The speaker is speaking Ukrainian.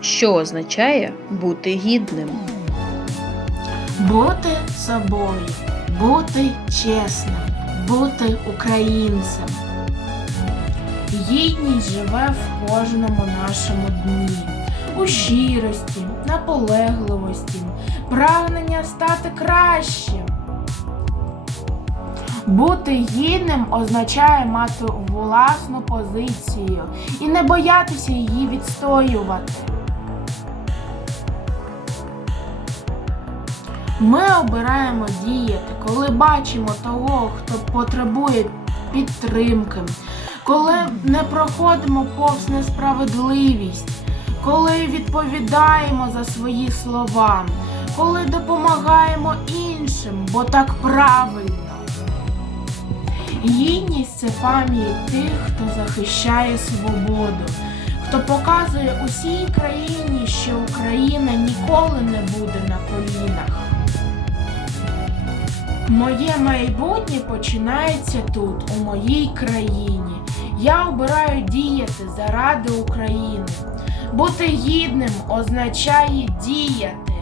Що означає бути гідним? Бути собою, бути чесним, бути українцем. Гідність живе в кожному нашому дні, у щирості, наполегливості, прагнення стати кращим. Бути гідним означає мати власну позицію і не боятися її відстоювати. Ми обираємо діяти, коли бачимо того, хто потребує підтримки, коли не проходимо повз несправедливість, коли відповідаємо за свої слова, коли допомагаємо іншим, бо так правильно. Гідність це пам'ять тих, хто захищає свободу, хто показує усій країні, що Україна ніколи не Моє майбутнє починається тут, у моїй країні. Я обираю діяти заради України. Бути гідним означає діяти.